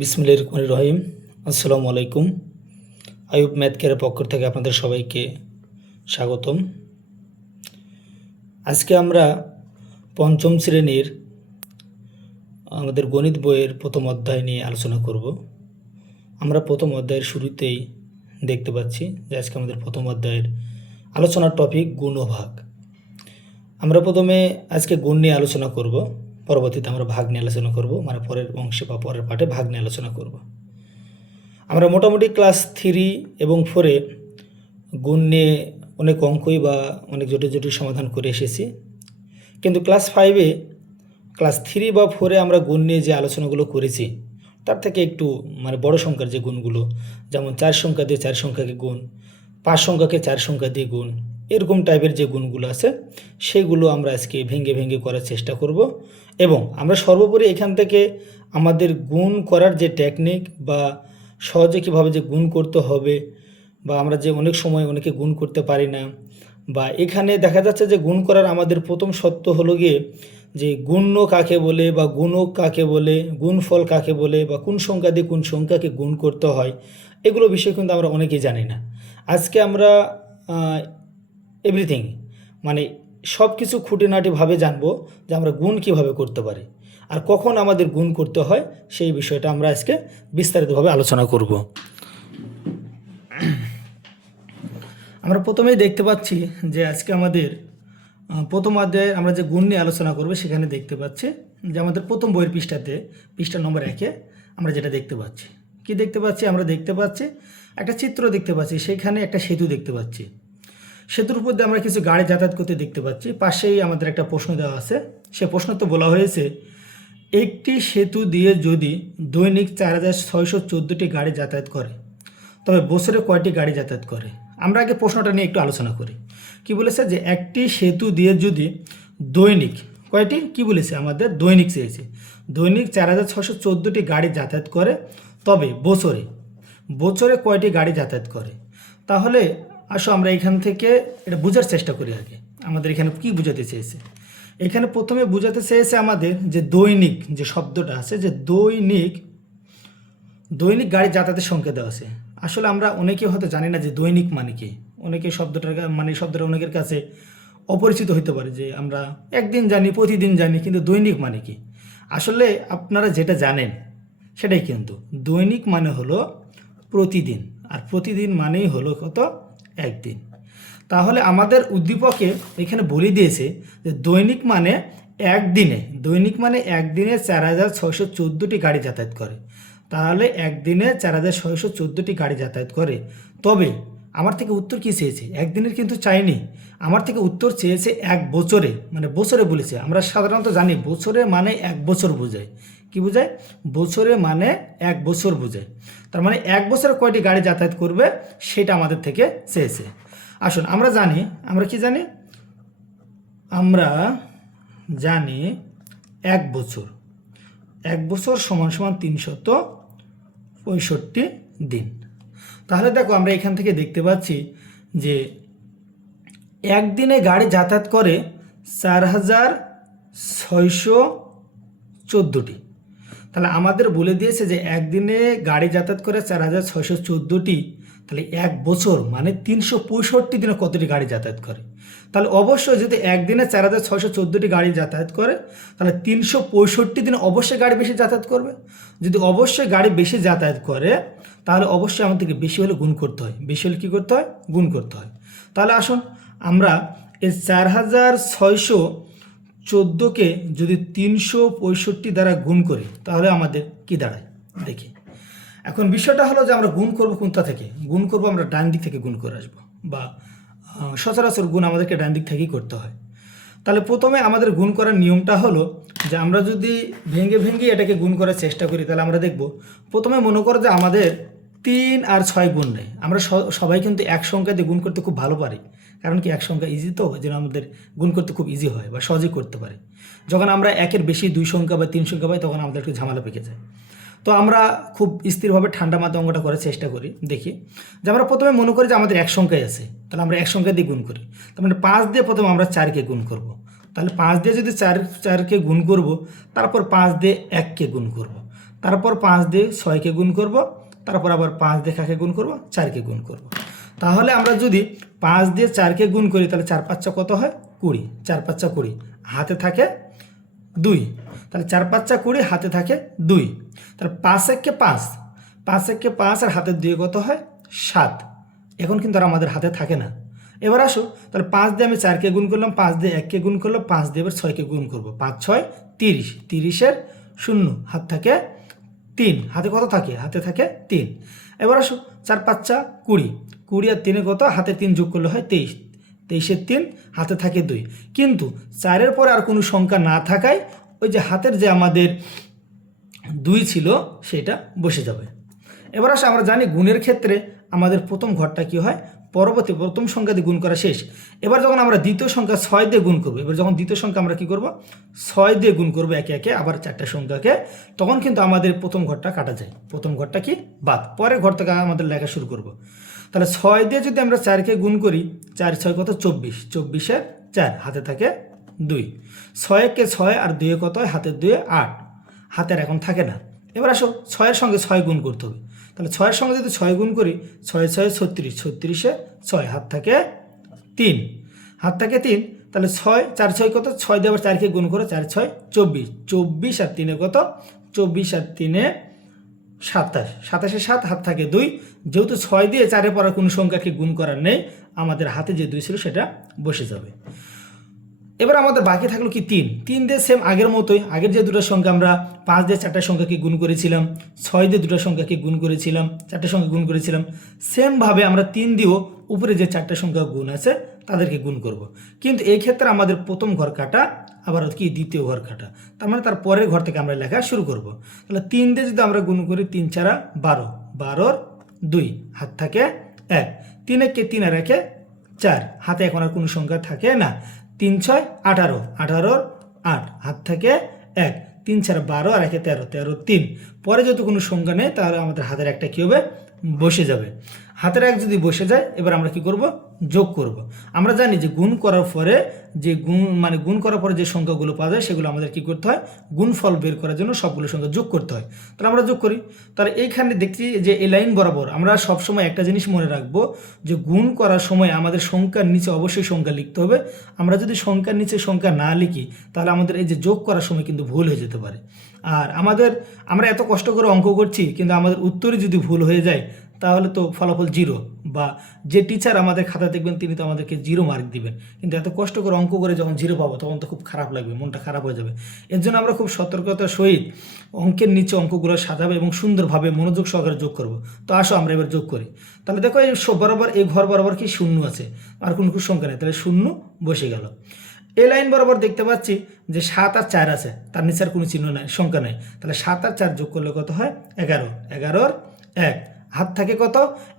বিসমিল্লাহির রহমানির রহিম। আসসালামু আলাইকুম। আয়ুব ম্যাথ কেয়ারের পক্ষ থেকে আপনাদের সবাইকে স্বাগতম। আজকে আমরা পঞ্চম শ্রেণীর আমাদের গণিত বইয়ের প্রথম অধ্যায় নিয়ে আলোচনা করব। আমরা প্রথম অধ্যায়ের শুরুতেই দেখতে পাচ্ছি যে আজকে আমাদের প্রথম অধ্যায়ের আলোচনার টপিক গুণ ও ভাগ। আমরা প্রথমে আজকে গুণ নিয়ে আলোচনা করব, পরবর্তীতে আমরা ভাগ নিয়ে আলোচনা করব, মানে পরের অংশে বা পরের পার্টে ভাগ নিয়ে আলোচনা করব। আমরা মোটামুটি ক্লাস 3 এবং 4-এ গুণ নিয়ে অনেক অঙ্কই বা অনেক জটিল জটিল সমাধান করে এসেছি, কিন্তু ক্লাস 5-এ ক্লাস 3 বা 4-এ আমরা গুণ নিয়ে যে আলোচনাগুলো করেছি তার থেকে একটু বড় সংখ্যার যে গুণগুলো, যেমন 4 সংখ্যা দিয়ে 4 সংখ্যাকে গুণ, 5 সংখ্যাকে 4 সংখ্যা দিয়ে গুণ, এরকম টাইপের যে গুণগুলো আছে সেগুলো আমরা আজকে ভেঙে ভেঙে করার চেষ্টা করব। এবং আমরা সর্বোপরি এখান থেকে আমাদের গুণ করার যে টেকনিক বা সহজে কীভাবে যে গুণ করতে হবে, বা আমরা যে অনেক সময় অনেকে গুণ করতে পারি না, বা এখানে দেখা যাচ্ছে যে গুণ করার আমাদের প্রথম সত্য হলো গিয়ে যে গুণ্য কাকে বলে বা গুণক কাকে বলে, গুণফল কাকে বলে, বা কোন সংখ্যা দিয়ে কোন সংখ্যাকে গুণ করতে হয়, এগুলো বিষয় কিন্তু আমরা অনেকেই জানি না। আজকে আমরা এভরিথিং সব কিছু খুঁটিনাটিভাবে জানবো যে আমরা গুণ কিভাবে করতে পারি আর কখন আমাদের গুণ করতে হয়, সেই বিষয়টা আমরা আজকে বিস্তারিতভাবে আলোচনা করব। আমরা প্রথমেই দেখতে পাচ্ছি যে আজকে আমাদের প্রথম অধ্যায়ে আমরা যে গুণ নিয়ে আলোচনা করব সেখানে দেখতে পাচ্ছি যে আমাদের প্রথম বইয়ের পৃষ্ঠাতে, পৃষ্ঠা নম্বর 1-এ আমরা যেটা দেখতে পাচ্ছি, কি দেখতে পাচ্ছি, আমরা দেখতে পাচ্ছি একটা চিত্র দেখতে পাচ্ছি, সেখানে একটা সেতু দেখতে পাচ্ছি। সেতুর উপর দিয়ে আমরা কিছু গাড়ি যাতায়াত করতে দেখতে পাচ্ছি। পাশেই আমাদের একটা প্রশ্ন দেওয়া আছে, সে প্রশ্নতে বলা হয়েছে একটি সেতু দিয়ে যদি দৈনিক 4614টি গাড়ি যাতায়াত করে তবে বছরে কয়টি গাড়ি যাতায়াত করে। আমরা আগে প্রশ্নটা নিয়ে একটু আলোচনা করি। কি বলেছে যে একটি সেতু দিয়ে যদি দৈনিক কয়টি, কি বলেছে, আমাদের দৈনিক চেয়েছে, দৈনিক 4614টি গাড়ি যাতায়াত করে তবে বছরে বছরে কয়টি গাড়ি যাতায়াত করে। তাহলে আসো আমরা এখান থেকে এটা বোঝার চেষ্টা করি। আগে আমাদের এখানে কি বোঝাতে চেয়েছে, এখানে প্রথমে বোঝাতে চেয়েছে আমাদের যে দৈনিক যে শব্দটা আছে, যে দৈনিক গাড়ি যাতায়াতের সংখ্যা দেওয়া আছে। আসলে আমরা অনেকে হয়তো জানি না যে দৈনিক মানে কি, অনেকে শব্দটা অনেকের কাছে অপরিচিত হতে পারে, যে আমরা একদিন জানি, প্রতিদিন জানি, কিন্তু দৈনিক মানে কি। আসলে আপনারা যেটা জানেন সেটাই, কিন্তু দৈনিক মানে হলো প্রতিদিন, আর প্রতিদিন মানেই হলো কত, একদিন। তাহলে আমাদের উদ্দীপকে এখানে বলে দিয়েছে যে দৈনিক মানে একদিনে, দৈনিক মানে একদিনে 4614টি গাড়ি যাতায়াত করে। তাহলে একদিনে 4614টি গাড়ি যাতায়াত করে। তবে আমার থেকে উত্তর কী চেয়েছে, একদিনের কিন্তু চাইনি, আমার থেকে উত্তর চেয়েছে এক বছরে, বছরে বলেছে। আমরা সাধারণত জানি বছরে মানে এক বছর বোঝায়। কি বোঝায়, বছরে মানে এক বছর বোঝায়। তার মানে এক বছরে কয়টি গাড়ি যাতায়াত করবে সেটা আমাদের থেকে চেয়েছে। আসুন আমরা জানি, আমরা কি জানি, আমরা জানি এক বছর সমান সমান 365 দিন। তাহলে দেখো আমরা এখান থেকে দেখতে পাচ্ছি যে একদিনে গাড়ি যাতায়াত করে 4614টি। তাহলে আমাদের বলে দিয়েছে যে একদিনে গাড়ি যাতায়াত করে 4614টি, তাহলে এক বছর মানে 365 দিনে কতটি গাড়ি যাতায়াত করে। তাহলে অবশ্যই যদি একদিনে 4614টি গাড়ি যাতায়াত করে তাহলে 365 দিনে অবশ্যই গাড়ি বেশি যাতায়াত করবে। যদি অবশ্যই গাড়ি বেশি যাতায়াত করে তাহলে অবশ্যই আমাদেরকে বেশি হলে গুণ করতে হয়, বেশি হলে কী করতে হয়, গুণ করতে হয়। তাহলে আসুন আমরা এই 4614কে যদি 365 দ্বারা গুণ করি তাহলে আমাদের কি দাঁড়ায় দেখি। এখন বিষয়টা হলো যে আমরা গুণ করব কোনটা থেকে, গুণ করব আমরা ডান দিক থেকে গুণ করে আসবো, বা সচরাচর গুণ আমাদেরকে ডান দিক থেকেই করতে হয়। তাহলে প্রথমে আমাদের গুণ করার নিয়মটা হলো যে আমরা যদি ভেঙে ভেঙে এটাকে গুণ করার চেষ্টা করি তাহলে আমরা দেখব, প্রথমে মনে করো যে আমাদের 3 আর 6 গুণ নেই। আমরা সবাই কিন্তু এক সংখ্যা দিয়ে গুণ করতে খুব ভালো পারি, কারণ কি এক সংখ্যা ইজি, তো যেন আমাদের গুণ করতে খুব ইজি হয় বা সহজেই করতে পারি। যখন আমরা একের বেশি 2 সংখ্যা বা 3 সংখ্যা পাই তখন আমাদের একটু ঝামেলা পেকে যায়। তো আমরা খুব স্থিরভাবে ঠান্ডা মাথায় অঙ্কটা করার চেষ্টা করি। দেখি যে আমরা প্রথমে মনে করি যে আমাদের এক সংখ্যাই আছে, তাহলে আমরা এক সংখ্যা দিয়ে গুণ করি। তার মানে 5 দিয়ে প্রথমে আমরা 4কে গুণ করব। তাহলে 5 দিয়ে যদি 4কে গুণ করব, তারপর 5 দিয়ে 1কে গুণ করব, তারপর 5 দিয়ে 6কে গুণ করব, তারপর আবার 5 দিয়ে কাকে গুণ করব, 4কে গুণ করব। তাহলে আমরা যদি 5 দিয়ে 4কে গুণ করি তাহলে 4 5 কত হয়, 20, 4 5 20, হাতে থাকে 2, তাহলে 4 5 20, হাতে থাকে 2, তাহলে 5 1 5, 5 1 5 আর হাতের 2 কত হয়, 7। এখন কিন্তু আর আমাদের হাতে থাকে না। এবার আসো, তাহলে 5 দিয়ে আমি 4কে গুণ করলাম, 5 দিয়ে 1কে গুণ করলাম, 5 দিয়ে এবার 6কে গুণ করব, 5 6 30, 30-এর 0, হাত থাকে 3, হাতে কত থাকে, হাতে থাকে 3। এবার আসো, 4 5 20, 20 আর 3 কত, হাতে 3 যোগ করলে হয় 23, 23-এর 3, হাতে থাকে 2। কিন্তু 4-এর পরে আর কোনো সংখ্যা না থাকায় ওই যে হাতের যে আমাদের 2 ছিল সেটা বসে যাবে। এবার আসো, আমরা জানি গুণের ক্ষেত্রে আমাদের প্রথম ঘরটা কি হয়, পরবর্তী প্রথম সংখ্যা দিয়ে গুণ করা শেষ। এবার যখন আমরা দ্বিতীয় সংখ্যা 6 দিয়ে গুণ করব, এবার যখন দ্বিতীয় সংখ্যা আমরা কি করব, 6 দিয়ে গুণ করব একে একে আবার 4টা সংখ্যাকে, তখন কিন্তু আমাদের প্রথম ঘরটা কাটা যায়, প্রথম ঘরটা কি বাদ, পরের ঘর থেকে আমাদের লেখা শুরু করব। তাহলে 6 দিয়ে যদি আমরা 4কে গুণ করি, 4 6 কত, 24, 24-এর 4, হাতে থাকে 2, 6 কে 6 আর 2 কত হয়, হাতের 2 8, হাতের এখন থাকে না। এবার আসো, 6-এর সঙ্গে 6 গুণ করতে হবে, তাহলে 6-এর সঙ্গে যদি 6 গুণ করি, 6 6 36, 36-এ 6, হাত থাকে 3, হাত থাকে 3, তাহলে 6 4 6 কত, 6 দিয়ে আবার 4কে গুণ করো, 4 6 24, 24 আর 3 কত, 24 আর 3 27, 27-এ 7, হাত থাকে 2, যেহেতু 6 দিয়ে 4-এর পর কোনো সংখ্যাকে গুণ করার নেই, আমাদের হাতে যে 2 ছিল সেটা বসে যাবে। এবার আমাদের বাকি থাকলো কি 3, 3 দিয়ে সেম আগের মতোই, আগের যে দুটো সংখ্যা আমরা 5 দিয়ে 4টা সংখ্যাকে গুণ করেছিলাম, 6 দিয়ে দুটো সংখ্যাকে গুণ করেছিলাম, 4টা সংখ্যা গুণ করেছিলাম, সেমভাবে আমরা 3 দিয়েও উপরে যে 4টা সংখ্যা গুণ আছে তাদেরকে গুণ করব। কিন্তু এই ক্ষেত্রে আমাদের প্রথম ঘর কাটা, আবার কি দ্বিতীয় ঘর কাটা, তার মানে তার পরের ঘর থেকে আমরা লেখা শুরু করব। তাহলে 3 দিয়ে যদি আমরা গুণ করি, 3 4 12, 12-র 2, হাত থাকে 1, 3 1 3 আর 1 4, হাতে এখন আর কোনো সংখ্যা থাকে না, 3 6 18, 18-র 8, হাত থাকে 1, 3 4 12 আর 1 13, 13 3, পরে যদি কোনো সংখ্যা নেই তাহলে আমাদের হাতের একটা কী হবে, বসে যাবে। হাতের 1 যদি বসে যায়, এবার আমরা কি করব, যোগ করব। আমরা জানি যে গুণ করার পরে যে গুণ করার পরে যে সংখ্যাগুলো পাওয়া যায় সেগুলো আমাদের কি করতে হয়, গুণফল বের করার জন্য সবগুলো সংখ্যা যোগ করতে হয়। তাহলে আমরা যোগ করি। তাহলে এইখানে দেখছি যে এই লাইন বরাবর আমরা সবসময় একটা জিনিস মনে রাখবো, যে গুণ করার সময় আমাদের সংখ্যার নিচে অবশ্যই সংখ্যা লিখতে হবে। আমরা যদি সংখ্যার নিচে সংখ্যা না লিখি তাহলে আমাদের এই যে যোগ করার সময় কিন্তু ভুল হয়ে যেতে পারে। আর আমরা এত কষ্ট করে অঙ্ক করছি, কিন্তু আমাদের উত্তরই যদি ভুল হয়ে যায় তাহলে তো ফলাফল 0, বা যে টিচার আমাদের খাতা দেখবেন তিনি তো আমাদেরকে 0 মার্ক দিবেন। কিন্তু এত কষ্ট করে অঙ্ক করে যখন 0 পাবো তখন তো খুব খারাপ লাগবে, মনটা খারাপ হয়ে যাবে। এর জন্য আমরা খুব সতর্কতার সহিত অঙ্কের নিচে অঙ্কগুলো সাজাবো এবং সুন্দরভাবে মনোযোগ সহকারে যোগ করব। তো আসো আমরা এবার যোগ করি। তাহলে দেখো এই বরাবর এই ঘর বরাবর কি শূন্য আছে, আর কোনো সংখ্যা নেই, তাহলে শূন্য বসে গেল। এই লাইন বরাবর দেখতে পাচ্ছি যে 7 আর 4 আছে, তার নিচে আর কোনো চিহ্ন নাই, সংখ্যা নাই। তাহলে 7 আর 4 যোগ করলে কত হয়, 11, 11-র 1, হাত থাকে কত,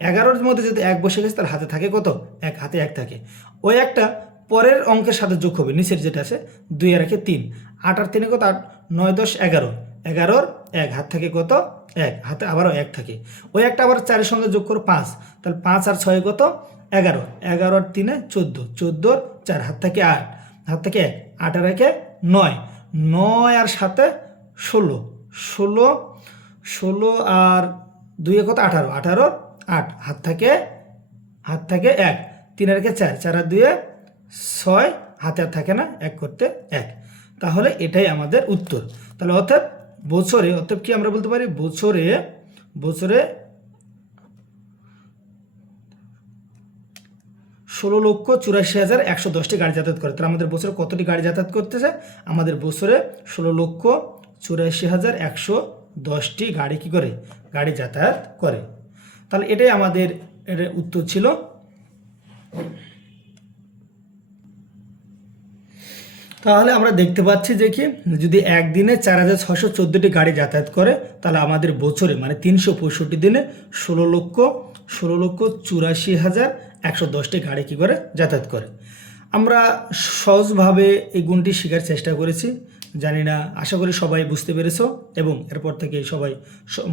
11-র মধ্যে যদি 1 বসে গেছে তার হাতে থাকে কত, 1, হাতে 1 থাকে। ওই একটা পরের অঙ্কের সাথে যোগ হবে, নিচের যেটা আছে 2 আর 1 3, 8 আর 3 কত, 8 9 10 11, 11-র 1, হাত থাকে কত, 1, হাতে আবারও 1 থাকে। ওই একটা আবার 4-এর সঙ্গে যোগ করো 5, তাহলে 5 আর 6 কত, 11, 11 আর 3 14, 14-র 4, হাত থাকে 8, হাত থেকে 1, 8 আর 1 9, 9 আর 7 16, 16, 16 আর 2 কত, 18, 18-র 8, হাত থাকে 1, 3 আর 1 4, 4 আর 2 6, হাতে আর থাকে না, 1 করতে 1। তাহলে এটাই আমাদের উত্তর। তাহলে অর্থাৎ কি আমরা বলতে পারি, বছরে 16,84,110টি গাড়ি যাতায়াত করে। তাহলে আমাদের বছরে কতটি গাড়ি যাতায়াত করতেছে, আমাদের বছরে 16,84,110টি গাড়ি কি করে, গাড়ি যাতায়াত করে। তাহলে এটাই আমাদের এর উত্তর ছিল। তাহলে আমরা দেখতে পাচ্ছি যে কি, যদি একদিনে 4,614টি গাড়ি যাতায়াত করে তাহলে আমাদের বছরে মানে 365 দিনে 16,84,110টি গাড়ি কী করে যাতায়াত করে। আমরা সহজভাবে এই গুণটি শেখার চেষ্টা করেছি, জানি না, আশা করি সবাই বুঝতে পেরেছো এবং এরপর থেকে সবাই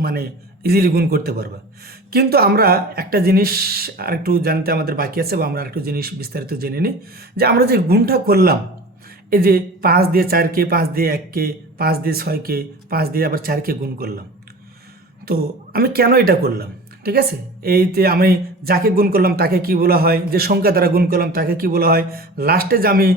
মানে ইজিলি গুণ করতে পারবা। কিন্তু আমরা একটা জিনিস আরেকটু জানতে আমাদের বাকি আছে, বা আমরা আরেকটু জিনিস বিস্তারিত জেনে নিই, যে আমরা যে গুণটা করলাম, এই যে 5 দিয়ে 4কে, 5 দিয়ে 1কে, 5 দিয়ে 6কে, 5 দিয়ে আবার 4কে গুণ করলাম, তো আমি কেন এটা করলাম, ঠিক আছে? এই যে আমি যাকে গুণ করলাম তাকে কি বলা হয়, যে সংখ্যা দ্বারা গুণ করলাম তাকে কি বলা হয়, লাস্টে যে আমি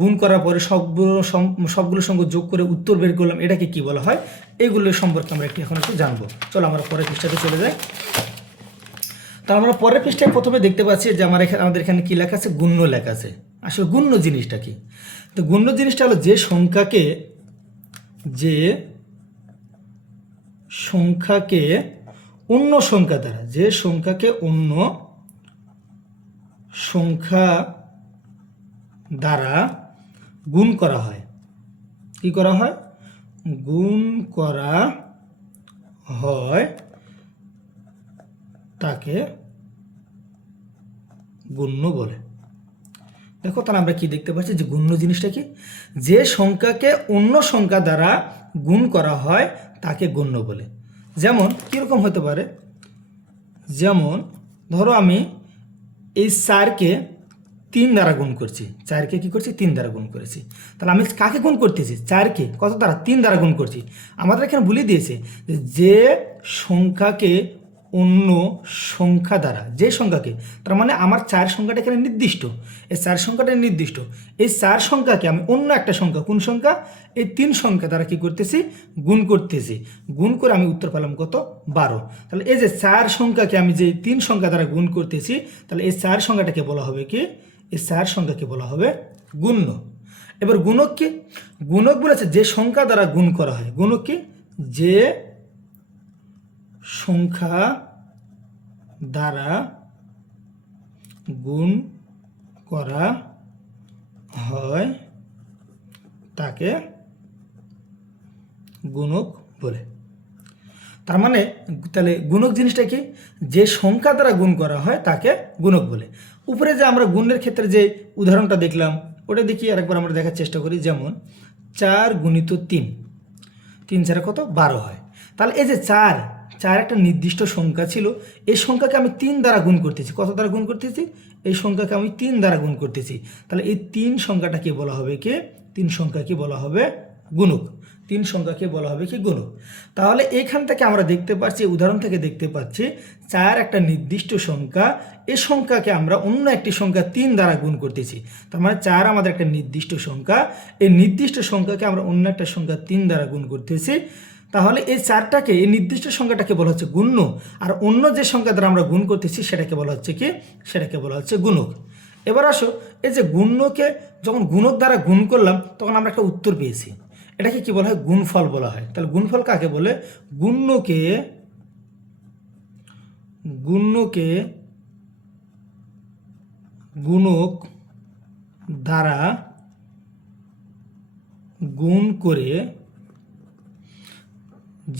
গুণ করার পরে সবগুলো সঙ্গে যোগ করে উত্তর বের করলাম এটাকে কি বলা হয়, এগুলো সম্পর্কে আমরা এখন একটু জানবো। চলো আমরা পরের পৃষ্ঠাতে চলে যাই। তো আমরা পরের পৃষ্ঠায় প্রথমে দেখতে পাচ্ছি যে আমাদের এখানে কি লেখা আছে, গুণ্য লেখা আছে। আসলে গুণ্য জিনিসটা কি? তো গুণ্য জিনিসটা হলো যে সংখ্যাকে অন্য সংখ্যা দ্বারা, যে সংখ্যাকে অন্য সংখ্যা দ্বারা গুণ করা হয়। কি করা হয়? গুণ করা হয় তাকে গুণ্য বলে। দেখো তাহলে আমরা কি দেখতে পাচ্ছি, যে গুণ্য জিনিসটা কি, যে সংখ্যাকে অন্য সংখ্যা দ্বারা গুণ করা হয় তাকে গুণ্য বলে। যেমন কীরকম হতে পারে, যেমন ধরো আমি এই 4কে 3 দ্বারা গুণ করছি, 4কে কি করছি, 3 দ্বারা গুণ করেছি। তাহলে আমি কাকে গুণ করতেছি, 4কে কত দ্বারা, 3 দ্বারা গুণ করছি। আমাদের এখানে বলে দিয়েছে যে সংখ্যাকে অন্য সংখ্যা দ্বারা, যে সংখ্যাকে, তার মানে আমার 4 সংখ্যাটা এখানে নির্দিষ্ট, এই 4 সংখ্যাটা নির্দিষ্ট, এই 4 সংখ্যাকে আমি অন্য একটা সংখ্যা, কোন সংখ্যা, এই 3 সংখ্যা দ্বারা কি করতেছি, গুণ করতেছি। গুণ করে আমি উত্তর পেলাম কত, 12। তাহলে এই যে 4 সংখ্যাকে আমি যে 3 সংখ্যা দ্বারা গুণ করতেছি, তাহলে এই 4 সংখ্যাটাকে বলা হবে কি, এই 4 সংখ্যাকে বলা হবে গুণ্য। এবার গুণক কি? গুণক বলেছে যে সংখ্যা দ্বারা গুণ করা হয়। গুণক কি? যে সংখ্যা দ্বারা গুণ করা হয় তাকে গুণক বলে। তার মানে তাহলে গুণক জিনিসটা কি, যে সংখ্যা দ্বারা গুণ করা হয় তাকে গুণক বলে। উপরে যে আমরা গুণের ক্ষেত্রে যে উদাহরণটা দেখলাম ওটা দেখি আরেকবার আমরা দেখার চেষ্টা করি। যেমন 4 গুণিত 3, 3 4 কত, 12 হয়। তাহলে এই যে 4 একটা নির্দিষ্ট সংখ্যা ছিল, এই সংখ্যাকে আমি 3 দ্বারা গুণ করতেছি। কত দ্বারা গুণ করতেছি? এই সংখ্যাকে আমি 3 দ্বারা গুণ করতেছি। তাহলে এই 3 সংখ্যাটাকে বলা হবে কি, 3 সংখ্যাকে বলা হবে গুণক। 3 সংখ্যাকে বলা হবে কি, গুণক। তাহলে এইখান থেকে আমরা দেখতে পাচ্ছি, উদাহরণ থেকে দেখতে পাচ্ছি 4 একটা নির্দিষ্ট সংখ্যা, এই সংখ্যাকে আমরা অন্য একটি সংখ্যা 3 দ্বারা গুণ করতেছি। তার মানে 4 আমাদের একটা নির্দিষ্ট সংখ্যা, এই নির্দিষ্ট সংখ্যাকে আমরা অন্য একটা সংখ্যা 3 দ্বারা গুণ করতেছি। তাহলে এই 4টাকে, এই নির্দিষ্ট সংখ্যাটাকে বলা হচ্ছে গুণ্য, আর অন্য যে সংখ্যা দ্বারা আমরা গুণ করতেছি সেটাকে বলা হচ্ছে কি, সেটাকে বলা হচ্ছে গুণক। এবার আসো, এই যে গুণ্যকে যখন গুণক দ্বারা গুণ করলাম তখন আমরা একটা উত্তর পেয়েছি, এটাকে কি বলা হয়, গুণফল বলা হয়। তাহলে গুণফল কাকে বলে? গুণ্যকে গুণক দ্বারা গুণ করে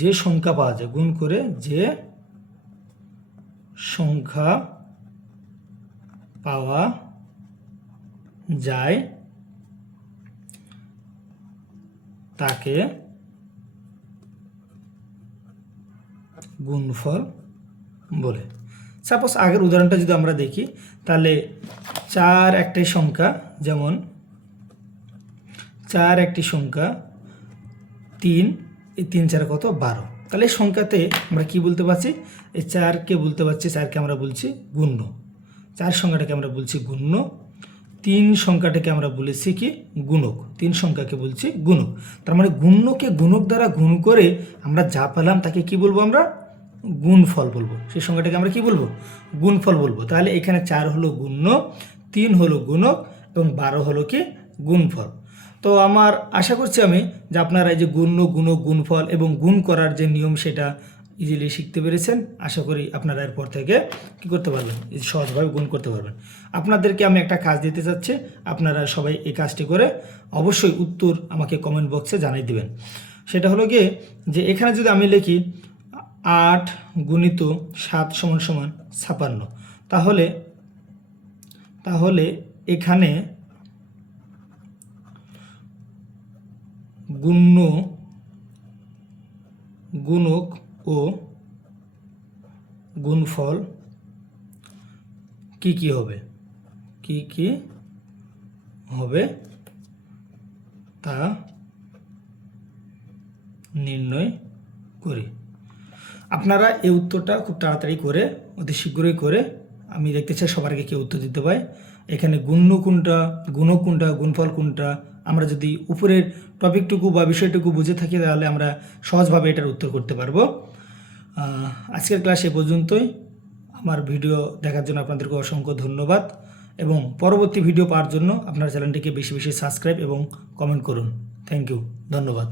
যে সংখ্যা পাওয়া যায়, গুণ করে যে সংখ্যা পাওয়া যায় তাকে গুণফল বলে। সাপোজ আগের উদাহরণটা যদি আমরা দেখি, তাহলে 4 একটি সংখ্যা, যেমন 4 একটি সংখ্যা, 3, এই 3 4 কত, 12। তাহলে এই সংখ্যাতে আমরা কি বলতে পারছি, এই 4কে বলতে পারছি, 4কে আমরা বলছি গুণ্য, 4 সংখ্যাটাকে আমরা বলছি গুণ্য, 3 সংখ্যাটাকে আমরা বলেছি কি, গুণক, 3 সংখ্যাকে বলছি গুণক। তার মানে গুণ্যকে গুণক দ্বারা গুণ করে আমরা যা পেলাম তাকে কি বলবো, আমরা গুণফল বলবো। সেই সংখ্যাটাকে আমরা কি বলবো, গুণফল বলবো। তাহলে এখানে 4 হলো গুণ্য, 3 হলো গুণক এবং 12 হলো কি, গুণফল। তো আমার আশা করছি আমি যে আপনারা এই যে গুণ্য, গুণক, গুণফল এবং গুণ করার যে নিয়ম সেটা ইজিলি শিখতে পেরেছেন। আশা করি আপনারা এরপর থেকে কী করতে পারবেন, সহজভাবে গুণ করতে পারবেন। আপনাদেরকে আমি একটা কাজ দিতে চাচ্ছি, আপনারা সবাই এই কাজটি করে অবশ্যই উত্তর আমাকে কমেন্ট বক্সে জানিয়ে দেবেন। সেটা হলো গিয়ে যে এখানে যদি আমি লিখি 8 গুণিত 7 সমান সমান 56, তাহলে এখানে গুণ্য, গুণক ও গুণফল কি কি হবে, তা নির্ণয় করি। আপনারা এই উত্তরটা খুব তাড়াতাড়ি করে অতি শীঘ্রই করে আমি দেখতে চাই সবার আগে কেউ উত্তর দিতে পারে। এখানে গুণ্য কোনটা, গুণক কোনটা, গুণফল কোনটা, আমরা যদি উপরের টপিকটুকু বা বিষয়টুকু বুঝে থাকি তাহলে আমরা সহজভাবে এটার উত্তর করতে পারবো। আজকের ক্লাস এ পর্যন্তই। আমার ভিডিও দেখার জন্য আপনাদেরকে অসংখ্য ধন্যবাদ এবং পরবর্তী ভিডিও পাওয়ার জন্য আপনার চ্যানেলটিকে বেশি বেশি সাবস্ক্রাইব এবং কমেন্ট করুন। থ্যাংক ইউ, ধন্যবাদ।